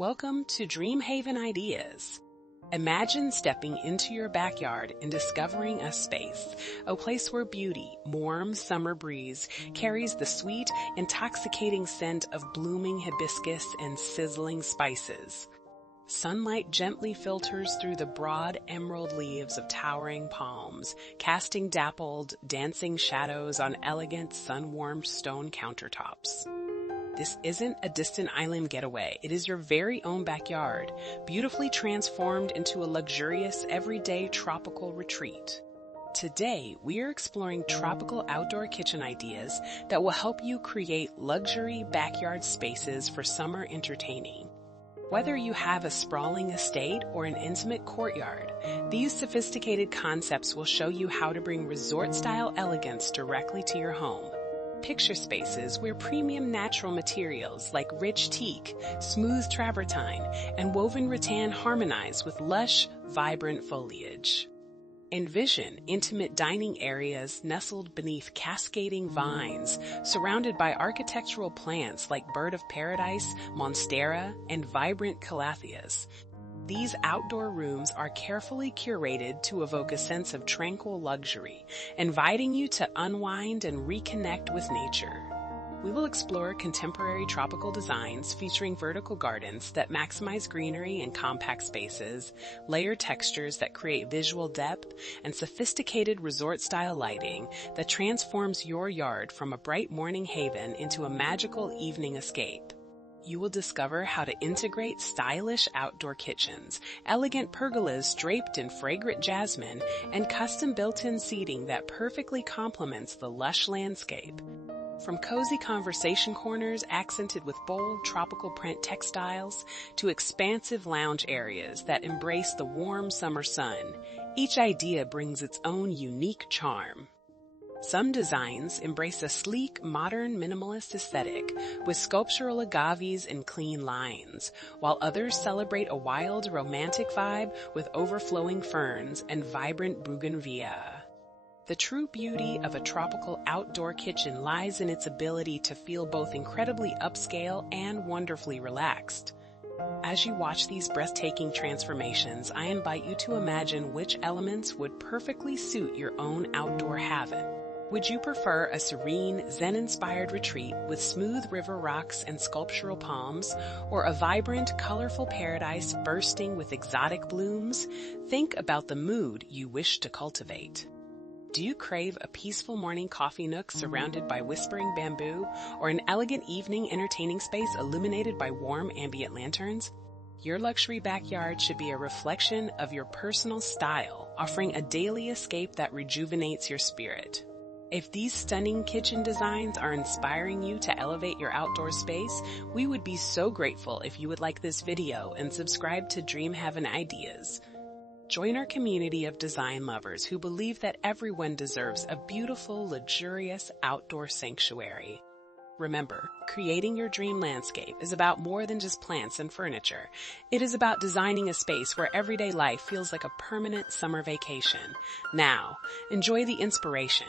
Welcome to DreamHaven Ideas. Imagine stepping into your backyard and discovering a space, a place where beauty, warm summer breeze, carries the sweet, intoxicating scent of blooming hibiscus and sizzling spices. Sunlight gently filters through the broad emerald leaves of towering palms, casting dappled, dancing shadows on elegant, sun-warmed stone countertops. This isn't a distant island getaway. It is your very own backyard, beautifully transformed into a luxurious, everyday tropical retreat. Today, we are exploring tropical outdoor kitchen ideas that will help you create luxury backyard spaces for summer entertaining. Whether you have a sprawling estate or an intimate courtyard, these sophisticated concepts will show you how to bring resort-style elegance directly to your home. Picture spaces where premium natural materials like rich teak, smooth travertine, and woven rattan harmonize with lush, vibrant foliage. Envision intimate dining areas nestled beneath cascading vines, surrounded by architectural plants like bird of paradise, monstera, and vibrant calatheas. These outdoor rooms are carefully curated to evoke a sense of tranquil luxury, inviting you to unwind and reconnect with nature. We will explore contemporary tropical designs featuring vertical gardens that maximize greenery and compact spaces, layered textures that create visual depth, and sophisticated resort-style lighting that transforms your yard from a bright morning haven into a magical evening escape. You will discover how to integrate stylish outdoor kitchens, elegant pergolas draped in fragrant jasmine, and custom built-in seating that perfectly complements the lush landscape. From cozy conversation corners accented with bold tropical print textiles to expansive lounge areas that embrace the warm summer sun, each idea brings its own unique charm. Some designs embrace a sleek, modern, minimalist aesthetic with sculptural agaves and clean lines, while others celebrate a wild, romantic vibe with overflowing ferns and vibrant bougainvillea. The true beauty of a tropical outdoor kitchen lies in its ability to feel both incredibly upscale and wonderfully relaxed. As you watch these breathtaking transformations, I invite you to imagine which elements would perfectly suit your own outdoor haven. Would you prefer a serene, Zen-inspired retreat with smooth river rocks and sculptural palms, or a vibrant, colorful paradise bursting with exotic blooms? Think about the mood you wish to cultivate. Do you crave a peaceful morning coffee nook surrounded by whispering bamboo, or an elegant evening entertaining space illuminated by warm ambient lanterns? Your luxury backyard should be a reflection of your personal style, offering a daily escape that rejuvenates your spirit. If these stunning kitchen designs are inspiring you to elevate your outdoor space, we would be so grateful if you would like this video and subscribe to DreamHaven Ideas. Join our community of design lovers who believe that everyone deserves a beautiful, luxurious outdoor sanctuary. Remember, creating your dream landscape is about more than just plants and furniture. It is about designing a space where everyday life feels like a permanent summer vacation. Now, enjoy the inspiration.